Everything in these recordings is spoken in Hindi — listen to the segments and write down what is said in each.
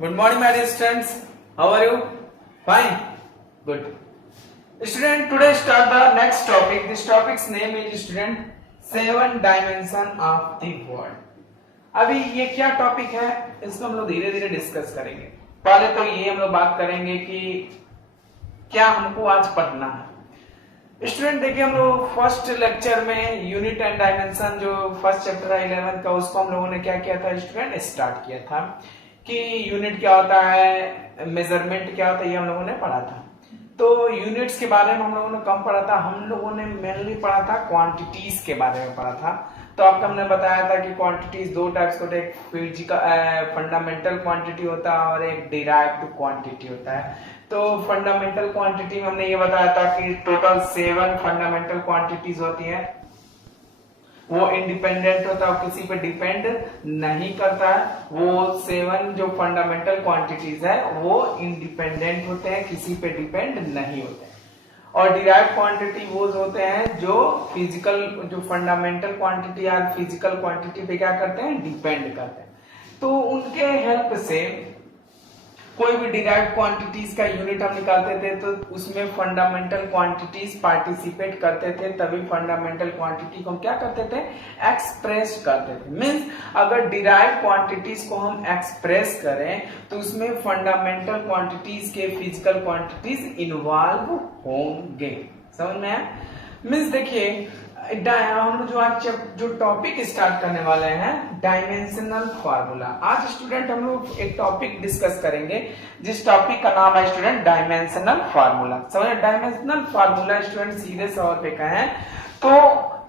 Good morning, my dear students. How are you? Fine. Good. Student, today start the next topic. This topic's name is student 7 dimension of the world. अभी ये क्या टॉपिक है, इसको हम लोग धीरे धीरे डिस्कस करेंगे। पहले तो ये हम लोग बात करेंगे कि क्या हमको आज पढ़ना है। स्टूडेंट देखिए, हम लोग फर्स्ट लेक्चर में यूनिट एंड डायमेंशन जो फर्स्ट चैप्टर है 11 का, उसको हम लोगों ने क्या किया था स्टूडेंट, स्टार्ट किया था कि यूनिट क्या होता है, मेजरमेंट क्या होता है, ये हम लोगों ने पढ़ा था। तो यूनिट्स के बारे में हम लोगों ने कम पढ़ा था, हम लोगों ने मेनली पढ़ा था क्वांटिटीज के बारे में पढ़ा था। तो आपको हमने बताया था कि क्वांटिटीज दो टाइप्स होते हैं, एक फिजिकल फंडामेंटल क्वांटिटी होता है और एक डिराइव्ड क्वांटिटी होता है। तो फंडामेंटल क्वांटिटी में हमने ये बताया था कि टोटल 7 फंडामेंटल क्वांटिटीज होती हैं, वो इंडिपेंडेंट होता है, किसी पे डिपेंड नहीं करता है। वो 7 जो फंडामेंटल क्वांटिटीज है वो इंडिपेंडेंट होते हैं, किसी पे डिपेंड नहीं होते हैं। और डिराइव्ड क्वांटिटी वो होते हैं जो फिजिकल, जो फंडामेंटल क्वांटिटी या फिजिकल क्वांटिटी पे क्या करते हैं, डिपेंड करते हैं। तो उनके हेल्प से कोई भी डिराइव्ड क्वांटिटीज का यूनिट हम निकालते थे तो उसमें फंडामेंटल क्वांटिटीज पार्टिसिपेट करते थे, तभी फंडामेंटल क्वांटिटी को हम क्या करते थे, एक्सप्रेस करते थे। मींस अगर डिराइव्ड क्वांटिटीज को हम एक्सप्रेस करें तो उसमें फंडामेंटल क्वांटिटीज के फिजिकल क्वांटिटीज इन्वॉल्व होंगे। समझ में आया? मींस देखिए, हम जो आज जो टॉपिक स्टार्ट करने वाले हैं, डायमेंशनल फार्मूला। आज स्टूडेंट हम लोग एक टॉपिक डिस्कस करेंगे जिस टॉपिक का नाम है स्टूडेंट डायमेंशनल फार्मूला। समझे? डायमेंशनल फार्मूला स्टूडेंट सीधे तौर पे कहें तो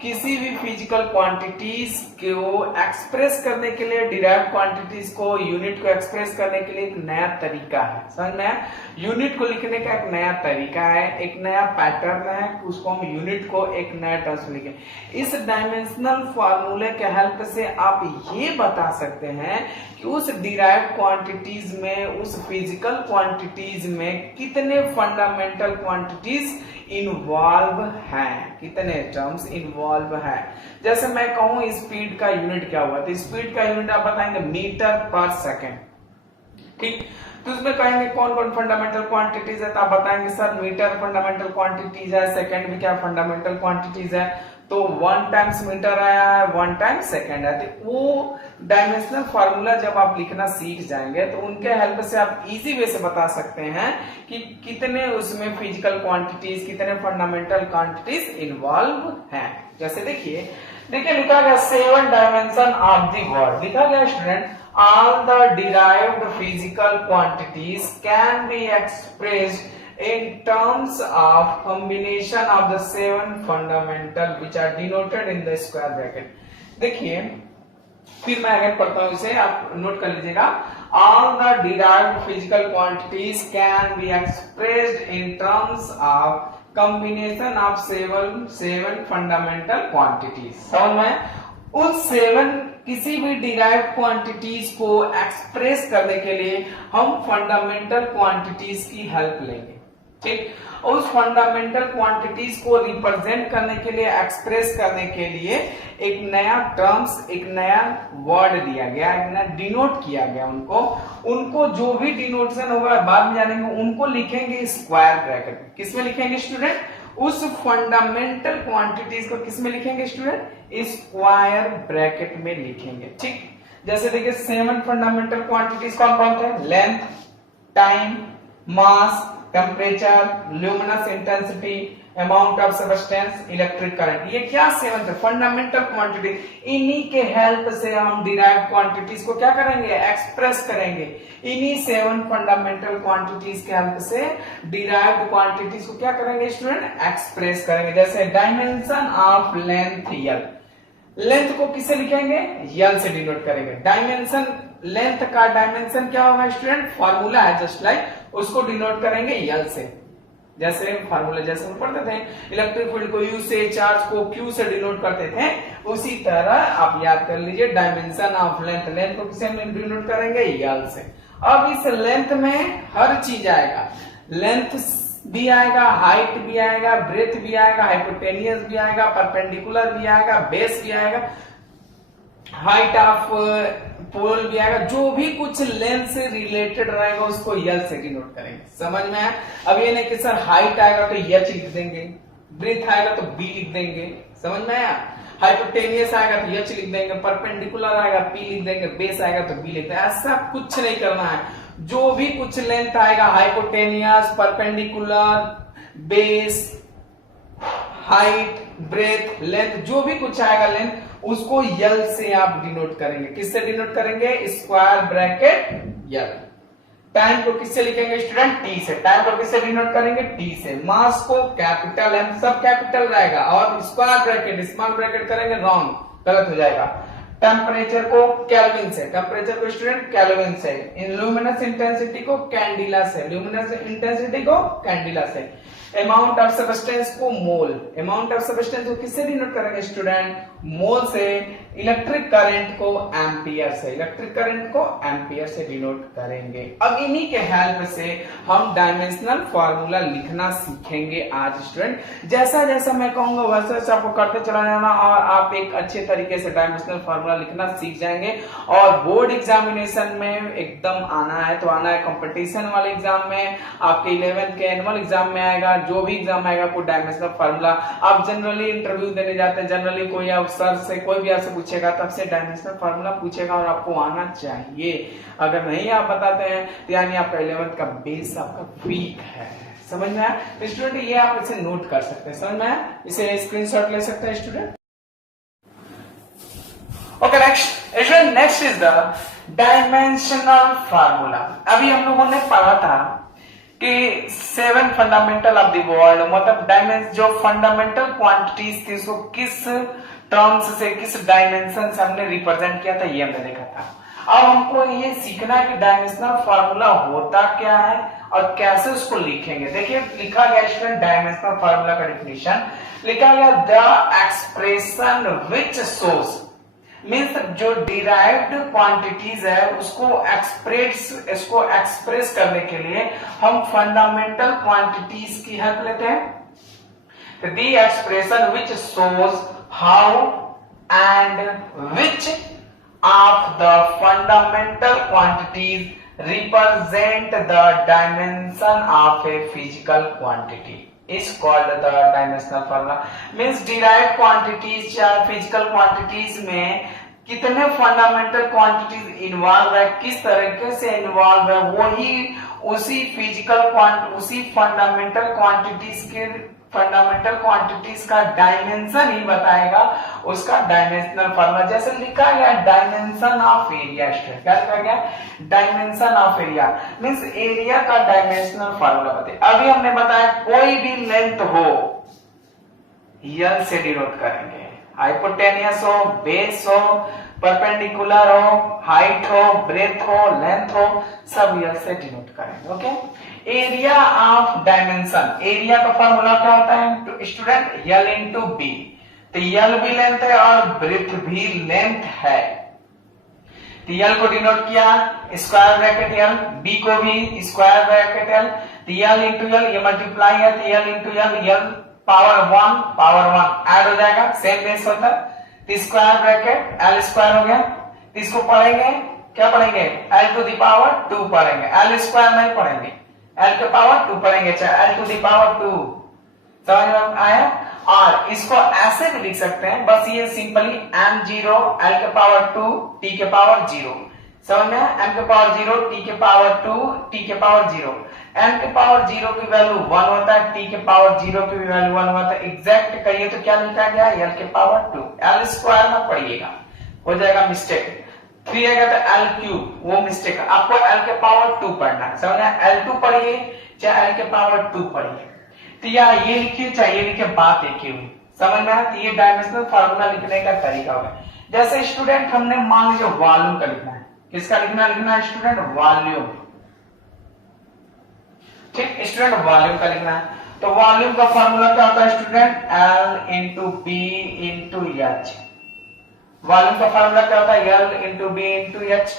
किसी भी फिजिकल क्वांटिटीज को एक्सप्रेस करने के लिए, डिराइव्ड क्वांटिटीज को, यूनिट को एक्सप्रेस करने के लिए एक नया तरीका है। समझ में? यूनिट को लिखने का एक नया तरीका है, एक नया पैटर्न है, उसको हम यूनिट को एक नया टर्म्स में लिखें। इस डायमेंशनल फार्मूले के हेल्प से आप ये बता सकते हैं कि उस डिराइव्ड क्वांटिटीज में, उस फिजिकल क्वांटिटीज में कितने फंडामेंटल क्वांटिटीज इन्वॉल्व हैं, कितने टर्म्स इन्वॉल्व हैं। जैसे मैं कहूं स्पीड का यूनिट क्या हुआ, तो स्पीड का यूनिट आप बताएंगे मीटर पर सेकेंड। ठीक, तो उसमें कहेंगे कौन कौन फंडामेंटल क्वांटिटीज है, तो आप बताएंगे सर मीटर फंडामेंटल क्वांटिटीज है, सेकेंड भी क्या फंडामेंटल क्वांटिटीज है, तो 1 टाइम्स मीटर आया है, 1 टाइम्स सेकेंड है। तो वो डायमेंशनल फार्मूला जब आप लिखना सीख जाएंगे तो उनके हेल्प से आप इजी वे से बता सकते हैं कि कितने उसमें फिजिकल क्वांटिटीज, कितने फंडामेंटल क्वांटिटीज इन्वॉल्व हैं। जैसे देखिए लिखा गया 7 डायमेंशन ऑफ द वर्ल्ड। लिखा गया student, all the derived physical quantities can be expressed in terms of combination of the 7 fundamental which are denoted in the square bracket। देखिए फिर मैं अगर पढ़ता हूं इसे, आप नोट कर लीजिएगा। all the derived physical quantities can be expressed in terms of combination of 7 fundamental quantities। समझ में? उस 7 किसी भी डिराइव्ड क्वांटिटीज को एक्सप्रेस करने के लिए हम फंडामेंटल क्वांटिटीज की हेल्प लेंगे। ठीक, उस फंडामेंटल क्वांटिटीज को रिप्रेजेंट करने के लिए, एक्सप्रेस करने के लिए एक नया टर्म्स, एक नया वर्ड दिया गया, एक नया डिनोट किया गया। उनको जो भी डिनोटेशन होगा बाद में जानेंगे, उनको लिखेंगे स्क्वायर ब्रैकेट में। किसमें लिखेंगे स्टूडेंट? उस फंडामेंटल क्वांटिटीज को किसमें लिखेंगे स्टूडेंट? स्क्वायर ब्रैकेट में लिखेंगे। ठीक, जैसे देखिए 7 फंडामेंटल क्वांटिटीज कौन कौन थे? Length, time, mass, temperature, luminous intensity, amount of substance, electric current. ये क्या 7 थे फंडामेंटल क्वांटिटी। इन्हीं के हेल्प से हम डिराइव्ड क्वांटिटीज को क्या करेंगे, एक्सप्रेस करेंगे। इन्हीं 7 फंडामेंटल क्वांटिटीज के हेल्प से डिराइव्ड क्वांटिटीज को क्या करेंगे स्टूडेंट, एक्सप्रेस करेंगे। जैसे dimension of length L, length को किससे लिखेंगे? यल से डिनोट करेंगे। डायमेंशन, लेंथ का डायमेंशन क्या होगा स्टूडेंट? फार्मूला है जस्ट लाइक, उसको डिनोट करेंगे यल से। जैसे फार्मूला जैसे हम पढ़ते थे, इलेक्ट्रिक फील्ड को यू से, चार्ज को क्यू से डिनोट करते थे, उसी तरह आप याद कर लीजिए डायमेंशन ऑफ लेंथ, लेंथ को किसे डिनोट करेंगे? यल से। अब इस लेंथ में हर चीज आएगा, लेंथ भी आएगा, हाइट भी आएगा, ब्रेथ भी आएगा, हाइपोटेनियस भी आएगा, परपेंडिकुलर भी आएगा, बेस भी आएगा, हाइट ऑफ पोल भी आएगा, जो भी कुछ लेंथ से रिलेटेड रहेगा उसको यल से डिनोट करेंगे। समझ में आया? अब ये नहीं कि सर हाइट आएगा तो एच लिख देंगे, ब्रेथ आएगा तो बी लिख देंगे। समझ में आया? हाइपोटेनियस आएगा तो एच लिख देंगे, परपेंडिकुलर आएगा पी लिख देंगे, बेस आएगा तो बी लिख देंगे। ऐसा कुछ नहीं करना है। जो भी कुछ लेंथ आएगा, hypotenuse, perpendicular, base, height, breadth, length, जो भी कुछ आएगा लेंथ, उसको यल से आप डिनोट करेंगे। किससे डिनोट करेंगे? स्क्वायर ब्रैकेट यल। टाइम को किससे लिखेंगे स्टूडेंट? टी से। टाइम को किससे डिनोट करेंगे? टी से। मास को कैपिटल एम, सब कैपिटल रहेगा, और स्क्वायर ब्रैकेट स्मॉल ब्रैकेट करेंगे रॉन्ग, गलत हो जाएगा। टेम्परेचर को केल्विन से, टेम्परेचर को स्टूडेंट केल्विन से। लुमिनस इंटेंसिटी को कैंडिला से, लुमिनस इंटेंसिटी को कैंडिला से। अमाउंट ऑफ सब्सटेंस को मोल, अमाउंट ऑफ सब्सटेंस को किससे डिनोट करेंगे स्टूडेंट? मोल से। इलेक्ट्रिक करंट को एम्पियर से, इलेक्ट्रिक करंट को एम्पियर से डिनोट करेंगे। अब इन्हीं के हेल्प से हम डायमेंशनल फार्मूला लिखना सीखेंगे आज स्टूडेंट। जैसा जैसा मैं कहूंगा वैसा वैसा आपको करते चला जाना, और आप एक अच्छे तरीके से डायमेंशनल फार्मूला लिखना सीख जाएंगे। और बोर्ड एग्जामिनेशन में एकदम आना है तो आना है, कंपटीशन वाले एग्जाम में, आपके 11th के एनुअल एग्जाम में आएगा, जो भी एग्जाम आएगा आपको डायमेंशनल फार्मूला। आप जनरली इंटरव्यू देने जाते हैं, जनरली कोई आप सर से कोई भी आपसे पूछेगा तब से डायमेंशनल फार्मूला पूछेगा, और आपको आना चाहिए। अगर नहीं आप बताते हैं तो यानी आपका 11th का बेस आपका वीक है। समझ में आया? तो स्टूडेंट ये आप इसे नोट कर सकते हैं। समझ में आया? इसे स्क्रीनशॉट ले सकते हैं student. Okay next is the dimensional formula. अभी हम लोगों ने पढ़ा था कि 7 फंडामेंटल ऑफ द वर्ल्ड, मतलब डायमेंशन, जो फंडामेंटल क्वांटिटीज थी उसको किस टर्म्स से, किस डायमेंशन से हमने रिप्रेजेंट किया था, ये हमने देखा था। अब हमको ये सीखना है कि डायमेंशनल फार्मूला होता क्या है और कैसे उसको लिखेंगे। देखिए लिखा गया स्टूडेंट डायमेंशनल फार्मूला का डेफिनेशन लिखा गया, the expression which shows, means जो डिराइव्ड क्वांटिटीज है उसको एक्सप्रेस करने के लिए हम फंडामेंटल क्वांटिटीज की हेल्प लेते हैं। The expression which shows how and which of the fundamental quantities represent the dimension of a physical quantity is called the dimensional formula. Means derived quantities या physical quantities में कितने फंडामेंटल क्वांटिटीज इन्वॉल्व है, किस तरीके से इन्वॉल्व है, वही उसी उसी फंडामेंटल क्वांटिटीज का डायमेंशन ही बताएगा, उसका डायमेंशनल फार्मूला। जैसे लिखा गया डायमेंशन ऑफ एरिया, क्या लिखा गया? Dimension of area means area का डायमेंशनल फार्मूला बताइए। अभी हमने बताया कोई भी लेंथ हो यल से डिनोट करेंगे, हाइपोटेनियस हो, बेस हो, परपेंडिकुलर हो, हाइट हो, ब्रेथ हो, लेंथ हो, सब यल से डिनोट करेंगे। Okay. Area of dimension, area का फॉर्मूला क्या होता है स्टूडेंट? यल इंटू बी। तो यल भी लेंथ है और ब्रेथ भी लेंथ है। तो यल को डिनोट किया स्क्वायर ब्रैकेट यल, बी को भी स्क्वायर ब्रैकेट यल। तो यल इंटू यल, ये मल्टीप्लाई है, तो यल इंटू यल, यल पावर 1 ऐड हो जाएगा, सेम बेस होता है। तो स्क्वायर ब्रैकेट एल स्क्वायर हो गया। तो इसको पढ़ेंगे, क्या पढ़ेंगे? एल टू द पावर 2 पढ़ेंगे, एल स्क्वायर नहीं पढ़ेंगे, एल के पावर 2 पढ़ेंगे, चाहे एल टू द पावर 2। समझ में आया? और इसको ऐसे भी लिख सकते हैं, बस ये सिंपली m0 l के पावर 2 t के पावर 0। समझ में? m के पावर 0 t के पावर 2 t के पावर 0। m के पावर 0 की वैल्यू 1 होता है, t के पावर 0 की वैल्यू 1 होता है। एग्जैक्ट करिए तो क्या लिखा गया? l के पावर 2। l स्क्वायर में पढ़िएगा, हो जाएगा मिस्टेक। 3 आएगा तो l क्यूब, वो मिस्टेक है। आपको l के पावर 2 पढ़ना है। समझ में? l2 पढ़िए चाहे l के पावर 2 पढ़िए। तो या ये लिखिए चाहे ये लिखिए, बात एक ही हुई। समझ में आया? तो ये डायमेंशनल फार्मूला लिखने का तरीका होगा। जैसे स्टूडेंट हमने मान लीजिए वॉल्यूम का लिखना है, किसका लिखना है स्टूडेंट? वॉल्यूम। ठीक, स्टूडेंट वॉल्यूम का लिखना है। तो वॉल्यूम का फार्मूला क्या होता है student? L into B into H. Volume का फार्मूला क्या होता है? L into B into H.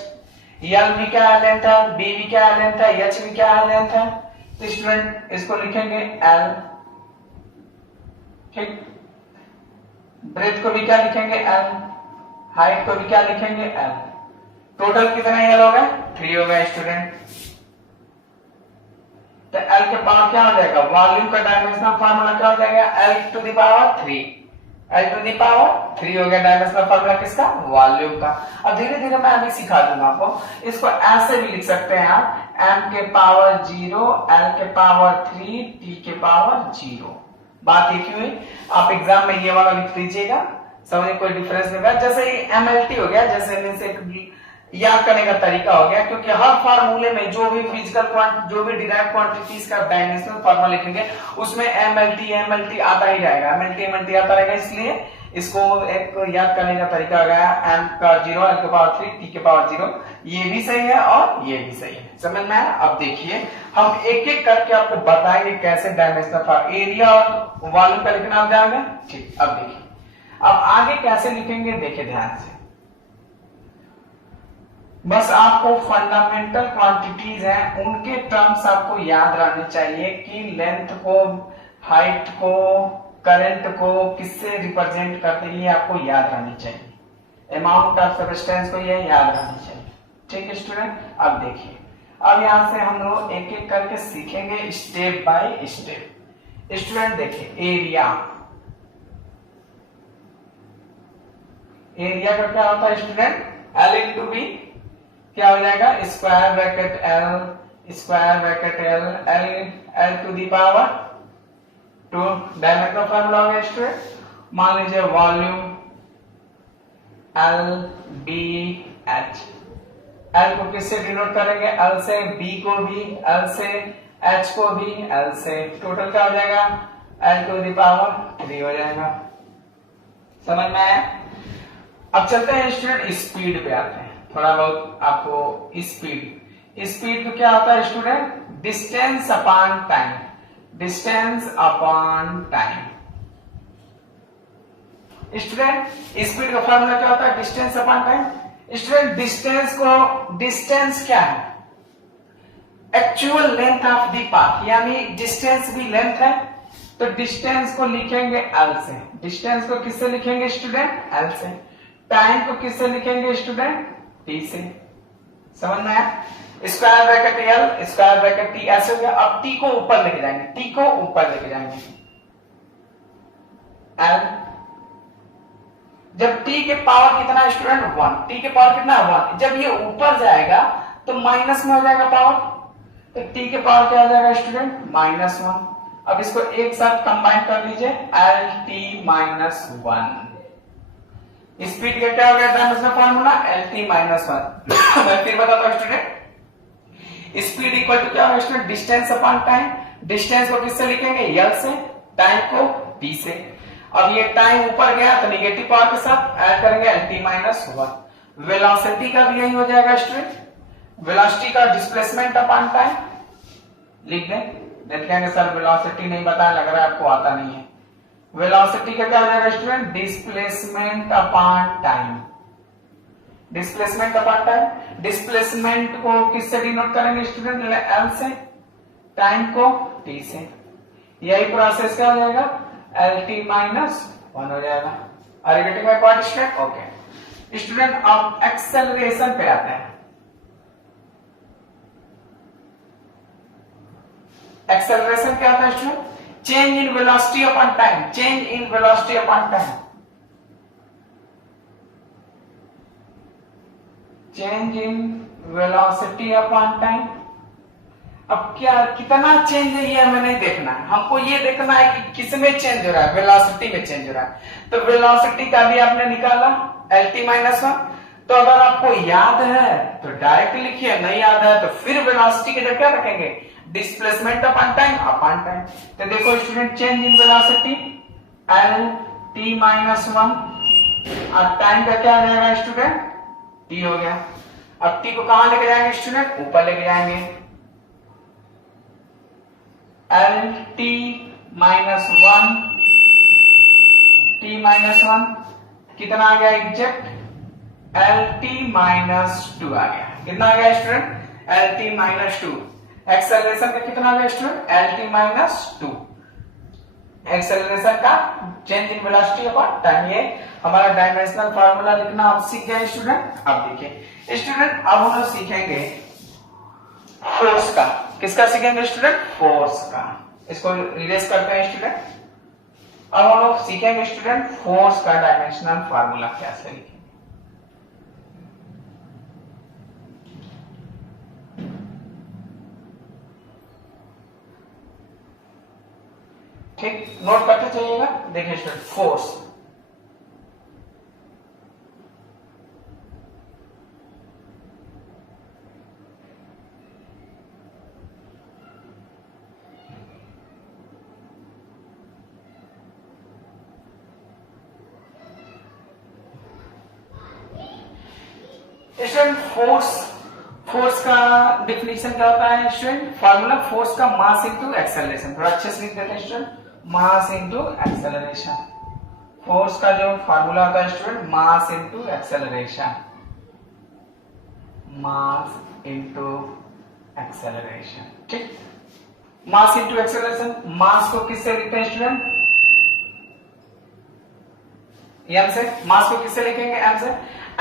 L भी क्या लेंथ है, B भी क्या लेंथ है, H भी क्या लेंथ है। तो स्टूडेंट इसको लिखेंगे L। ठीक, ब्रेथ को भी क्या लिखेंगे? L। हाइट को भी क्या लिखेंगे? L। टोटल कितना एल हो गया 3 हो गया स्टूडेंट। तो एल के पावर क्या हो जाएगा, वॉल्यूम का डायमेंशनल फार्मूला क्या हो जाएगा, L two the power 3, L two the power 3 हो गया डायमेंशनल फार्मूला किसका, वॉल्यूम का। अब धीरे धीरे मैं अभी सिखा दूंगा आपको। इसको ऐसे भी लिख सकते हैं आप, एम के पावर 0, एल के पावर 3, टी के पावर 0। बात एक ही हुई। आप एग्जाम में ये वाला लिख दीजिएगा, समझ में कोई डिफरेंस नहीं होगा। जैसे एमएलटी हो गया, जैसे मींस एक याद करने का तरीका हो गया, क्योंकि हर फार्मूले में जो भी फिजिकल जो भी डिराइव क्वांटिटीज का डायमेंशनल फार्मूला लिखेंगे उसमें एमएलटी आता ही जाएगा, एमएलटी आता रहेगा। इसलिए इसको एक याद करने का तरीका हो गया, एम का 0, एल के पावर 3, टी के पावर 0। ये भी सही है और ये भी सही है, समझ में आया। अब देखिए हम एक एक करके आपको बताएंगे कैसे डायमेंशनल एरिया और वॉल्यूम का लिखना आप जाएंगे। ठीक, अब देखिए अब आगे कैसे लिखेंगे, देखिए ध्यान से। बस आपको फंडामेंटल क्वांटिटीज हैं उनके टर्म्स आपको याद रहने चाहिए कि लेंथ को, हाइट को, करंट को किससे रिप्रेजेंट करते हैं, ये आपको याद रहनी चाहिए। अमाउंट ऑफ सब्सटेंस को ये याद रहनी चाहिए। ठीक है स्टूडेंट, अब देखिए अब यहां से हम लोग एक एक करके सीखेंगे स्टेप बाय स्टेप। स्टूडेंट देखिए एरिया, एरिया का क्या होता है स्टूडेंट, एल इंटू बी क्या हो जाएगा, square bracket L, square bracket L, L L to the power 2। Dimensional formula हो गया स्टूडेंट। मान लीजिए volume L B H, L को किससे डिनोट करेंगे, एल से, बी को भी एल से, एच को भी एल से। टोटल क्या हो जाएगा, एल टू दी पावर 3 हो जाएगा। समझ में आया। अब चलते हैं स्टूडेंट स्पीड पे आते हैं, थोड़ा बहुत आपको स्पीड। स्पीड तो क्या होता है student, distance upon time, distance upon time. Student speed का फॉर्मूला क्या होता है, distance upon time. Student distance को, डिस्टेंस क्या है, actual length of the path, यानी डिस्टेंस भी लेंथ है, तो डिस्टेंस को लिखेंगे एल से। डिस्टेंस को किससे लिखेंगे स्टूडेंट, एल से। टाइम को किससे लिखेंगे स्टूडेंट, टी से। समझ में आया। Square bracket L, square bracket T, ऐसे हो गया। अब टी को ऊपर लेके जाएंगे, टी को ऊपर लेके जाएंगे, एल। जब टी के पावर कितना है स्टूडेंट, 1, टी के पावर कितना है 1। जब ये ऊपर जाएगा तो माइनस में हो जाएगा पावर, तो टी के पावर क्या हो जाएगा स्टूडेंट, -1। अब इसको एक साथ कंबाइन कर लीजिए, एल टी -1। स्पीड का क्या हो गया डायमेंशनल फार्मूला, एल टी -1। मैं फिर बताता हूं स्टूडेंट, स्पीड इक्वल टू क्या होगा student, distance upon time. Distance को किससे लिखेंगे, एल से, टाइम को टी से। अब ये टाइम ऊपर गया तो निगेटिव पावर के साथ ऐड करेंगे, एल टी -1। वेलोसिटी का भी यही हो जाएगा स्टूडेंट, वेलोसिटी का डिस्प्लेसमेंट अपॉन टाइम लिख दें। देखेंगे सर वेलोसिटी नहीं बताया, लग रहा है आपको आता नहीं है। वेलोसिटी का क्या हो जाएगा student, displacement upon time, displacement upon time. Displacement को किससे डिनोट करेंगे स्टूडेंट, एल से, टाइम को टी से। यही प्रोसेस क्या हो जाएगा, एल टी -1 हो जाएगा। Are you getting my point student, okay student. अब एक्सेलरेशन पे आते हैं। एक्सेलरेशन क्या होता है student, change in velocity upon time, change in velocity upon time, change in velocity upon time. अब क्या कितना चेंज है ये हमें नहीं देखना है, हमको ये देखना है कि किसमें चेंज हो रहा है, वेलोसिटी में चेंज हो रहा है। तो वेलोसिटी का भी आपने निकाला एल टी -1। तो अगर आपको याद है तो डायरेक्ट लिखिए, नहीं याद है तो फिर वेलोसिटी की जगह क्या रखेंगे, displacement upon time upon time. तो देखो student, change in velocity L T -1 और टाइम का क्या हो जाएगा स्टूडेंट, टी हो गया। अब टी को कहां लेके जाएंगे स्टूडेंट, ऊपर लेके जाएंगे, एल टी -1, टी -1 कितना आ गया एग्जैक्ट, एल टी -2 आ गया। कितना आ गया स्टूडेंट, एल टी -2। एक्सेलरेशन का कितना आ गया स्टूडेंट, एल टी -2। एक्सेलरेशन का change in velocity upon time. ये हमारा डायमेंशनल फार्मूला लिखना आप सीख गए स्टूडेंट। अब देखिए स्टूडेंट, अब हम लोग सीखेंगे फोर्स का। किसका सीखेंगे स्टूडेंट? फोर्स का। इसको रिलेट करते हैं स्टूडेंट। अब हम लोग सीखेंगे स्टूडेंट फोर्स का डायमेंशनल फार्मूला कैसे लिखेंगे। ठीक, नोट करते चलिएगा। देखिए स्टूडेंट, फोर्स स्टूडेंट, फोर्स का डिफिनेशन क्या होता है स्टूडेंट? फार्मूला फोर्स का मास इनटू एक्सेलरेशन। थोड़ा अच्छे से लिख देते हैं student, mass into acceleration. Force का जो फार्मूला होता है student, mass into acceleration, mass into acceleration. ठीक, मास इनटू एक्सेलरेशन। मास को किससे लिखते हैं स्टूडेंट? एम से। मास को किससे लिखेंगे? एम से।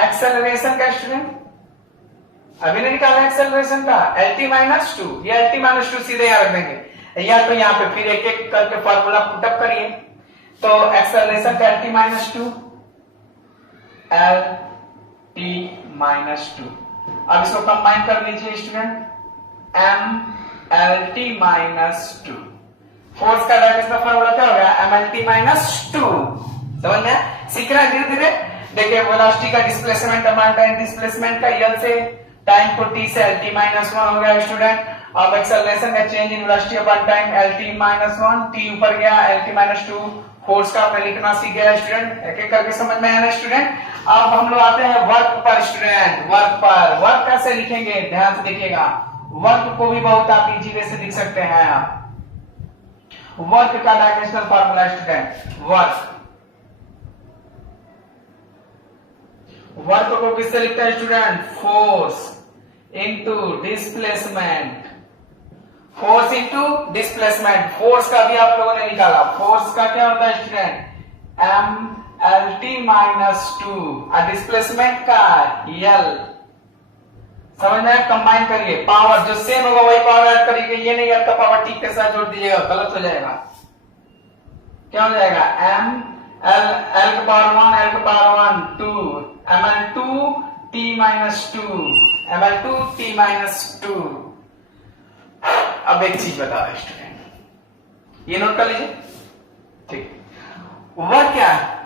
एक्सेलरेशन का स्टूडेंट अभी नहीं निकाला एक्सेलरेशन का, LT माइनस 2। ये LT माइनस 2 सीधे यहां रख देंगे, या तो यहां पे फिर एक एक करके फॉर्मूला पुटअप करिए। तो एक्सेलरेशन का LT माइनस 2, LT माइनस 2। अब इसको कंबाइन कर लीजिए student, M LT minus 2। Force का डायमेंशनल फॉर्मूला क्या होगा? MLT minus 2। समझ में? सीख रहा है धीरे धीरे। देखिए वेलोसिटी का डिस्प्लेसमेंट, हमारा डिस्प्लेसमेंट का यल से, टाइम को t से LT माइनस 1 हो गया स्टूडेंट। अब एक्सेलरेशन का change in velocity upon time, LT minus 1, t ऊपर गया, LT माइनस 2। फोर्स का आपने लिखना सीख गया स्टूडेंट। एक एक करके समझ में आया ना स्टूडेंट। अब हम लोग आते हैं वर्क पर स्टूडेंट। वर्क पर, वर्क कैसे लिखेंगे ध्यान से देखिएगा। वर्क को भी बहुत आप इजी वे से लिख सकते हैं। आप वर्क का डायमेंशनल फार्मूला स्टूडेंट, वर्क को किससे लिखते हैं student? Force into displacement. Force into displacement. Force का भी आप लोगों ने निकाला। फोर्स का क्या होता है स्टूडेंट? MLT minus 2। और डिस्प्लेसमेंट का L। समझ में? कंबाइन करिए, पावर जो सेम होगा वही पावर ऐड करिए। ये नहीं L का पावर T के साथ जोड़ दीजिएगा, गलत हो जाएगा। क्या हो जाएगा? L का पावर 1, L का power 1 2, ML2 T minus 2, ML2 T minus 2। अब एक चीज बता रहे स्टूडेंट, ये नोट कर लीजिए। ठीक, वर्क क्या है?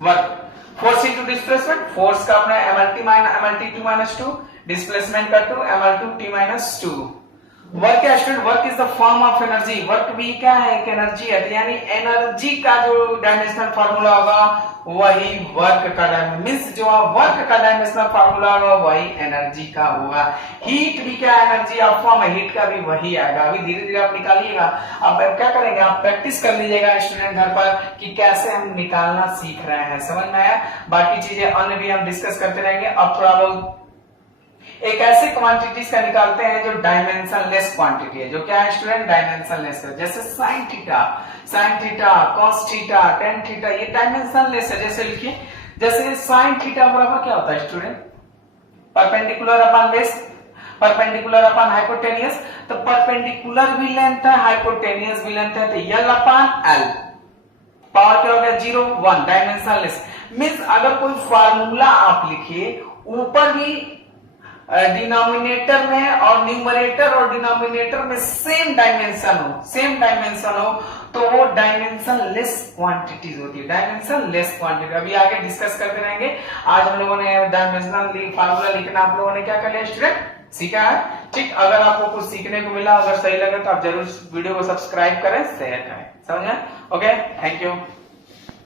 Work force into displacement. Force का अपने MLT2 माइनस 2, डिस्प्लेसमेंट का 2, ML2 T माइनस 2। वर्क क्या student? Work is the form of energy. Work भी क्या है? एक एनर्जी है। यानी एनर्जी का जो डायमेंशनल फार्मूला होगा वही वर्क का मीन्स जो वर्क का डायमेंशनल फार्मूला होगा वही एनर्जी का होगा। हीट भी क्या एनर्जी ऑफ फॉर्म है, हीट का भी वही आएगा। अभी धीरे धीरे आप निकालिएगा। अब क्या करेंगे? आप प्रैक्टिस कर लीजिएगा स्टूडेंट घर पर कि कैसे हम निकालना सीख रहे हैं। समझ में आया? बाकी चीजें अन्य भी हम डिस्कस करते रहेंगे। अब थोड़ा लोग एक ऐसे क्वांटिटीज का निकालते हैं जो डायमेंशन लेस क्वांटिटी है। जो क्या है स्टूडेंट? डायमेंशन लेस है। जैसे sine theta, cos theta, tan theta, ये डायमेंशन लेस है। जैसे लिखिए, जैसे साइन थीटा बराबर क्या होता है student? Perpendicular upon base, perpendicular upon hypotenuse. तो परपेंडिकुलर भी लेंथ है, हाइपोटेनियस भी लेंथ है, तो यल अपॉन एल। पावर क्या हो गया? 0 1, डायमेंशन लेस। मीन्स अगर कोई फार्मूला आप लिखिए, ऊपर भी डिनोमिनेटर में और न्यूमरेटर और डिनोमिनेटर में सेम डायमेंशन हो तो वो डायमेंशन लेस क्वांटिटीज होती है। डायमेंशन लेस क्वांटिटी अभी आगे डिस्कस करते रहेंगे। आज हम लोगों ने डायमेंशनल फार्मूला लिखना आप लोगों ने क्या कर लिया स्टूडेंट? सीखा है। ठीक, अगर आपको कुछ सीखने को मिला, अगर सही लगे तो आप जरूर वीडियो को सब्सक्राइब करें, शेयर करें। समझे? Okay, thank you.